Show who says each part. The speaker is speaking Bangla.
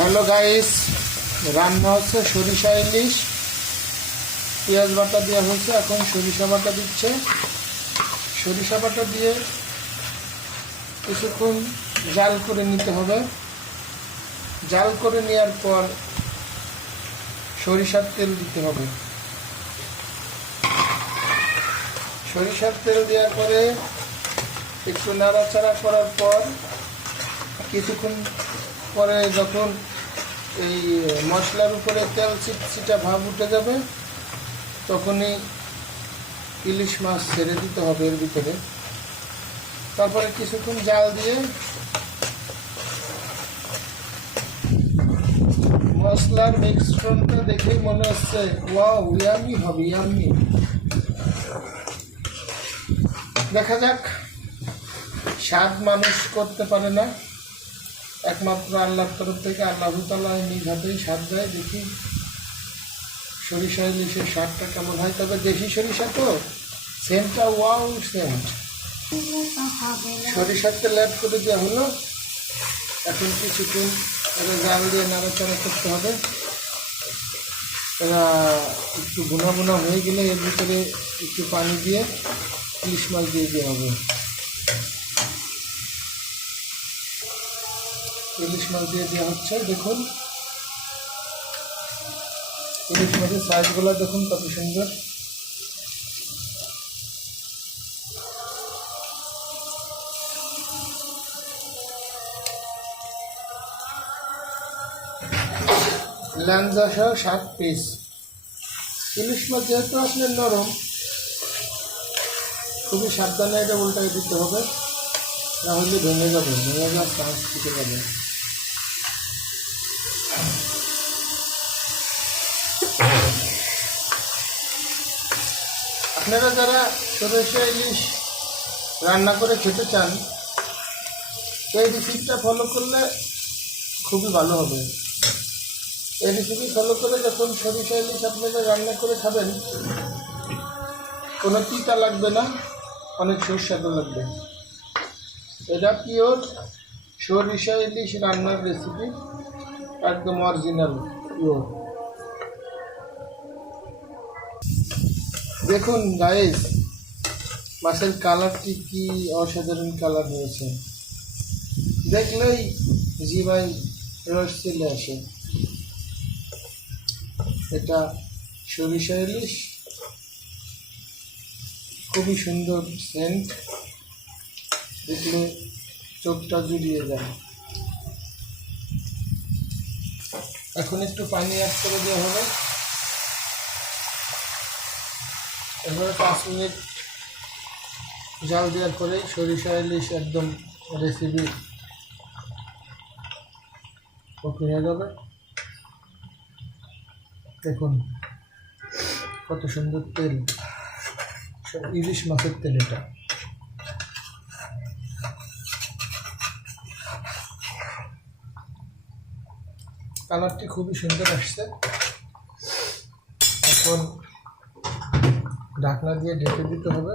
Speaker 1: হ্যালো গাইস, রান্না হচ্ছে সরিষা ইলিশ। পেঁয়াজ বাটা দেওয়া হয়েছে, এখন সরিষা বাটা দিচ্ছে। সরিষা বাটা দিয়ে কিছুক্ষণ জাল করে নিতে হবে। জাল করে নেওয়ার পর সরিষার তেল দিতে হবে। সরিষার তেল দেওয়ার পরে একটু নাড়াচাড়া করার পর কিছুক্ষণ পরে যখন এই মশলার উপরে তেল চিটচিটা ভাব উঠে যাবে, তখনই ইলিশ মাছ ছেড়ে দিতে হবে এর ভিতরে। তারপরে কিছুক্ষণ জাল দিয়ে মশলার মিক্সটনটা দেখেই মনে হচ্ছে, ওয়াও, ইয়ামি হবে, ইয়ামি। দেখা যাক, স্বাদ মানুষ করতে পারে না। একমাত্র আল্লাহর তরফ থেকে আল্লাহ তালা নিজ হাতেই সার দেয়। দেখি সরিষা সে সারটা কেমন হয়? তবে দেশি সরিষা তো সেন্টটা ওয়াও সেন্ট সরিষার তেল করে দেওয়া হলো। এখন কিছুক্ষণ এটা জাল দিয়ে নাড়াচাড়া করতে হবে। এরা একটু গুনা গুনা হয়ে গেলে এর ভিতরে একটু পানি দিয়ে ইলিশ মাছ দিয়ে দেওয়া হবে। ইলিশ মাছ দিয়ে দেওয়া হচ্ছে। দেখুন। ইলিশ মাছের সাইজগুলো দেখুন কত সুন্দর। ল্যাংজা সহ সাত পিস ইলিশ মাছ যেহেতু আপনার নরম, খুবই সাবধানে এটা উল্টাই দিতে হবে। না হলে ভেঙে যাবে, ভেঙে যাওয়ার চান্স থেকে যাবে আপনারা যারা সরষে, ইলিশ রান্না করে খেতে চান, এই রেসিপিটা ফলো করলে খুবই ভালো হবে। এই রেসিপি ফলো করে যখন সরিষা, ইলিশ আপনারা রান্না করে খাবেন, কোনো তিতা লাগবে না, অনেক সুস্বাদু লাগবে। এটা পিওর সরিষা, ইলিশ রান্নার রেসিপি একদম অরিজিনাল পিওর দেখুন গাইস মাছের কালারটি কি অসাধারণ কালার হয়েছে। দেখলেই জিভাই রস চলে আসে। এটা সরিষা ইলিশ। খুবই সুন্দর সেন্ট দেখলে চোখটা জুড়িয়ে যায়। এখন একটু পানি অ্যাড করে দেওয়া হবে। এবারে পাঁচ মিনিট জাল দেওয়ার পরে সরিষা ইলিশ একদম রেসিপি ওকে হয়ে যাবে। দেখুন কত সুন্দর তেল, ইলিশ মাছের তেল এটা। কালারটি খুবই সুন্দর আসছে। এখন ঢাকনা দিয়ে ঢেকে দিতে হবে।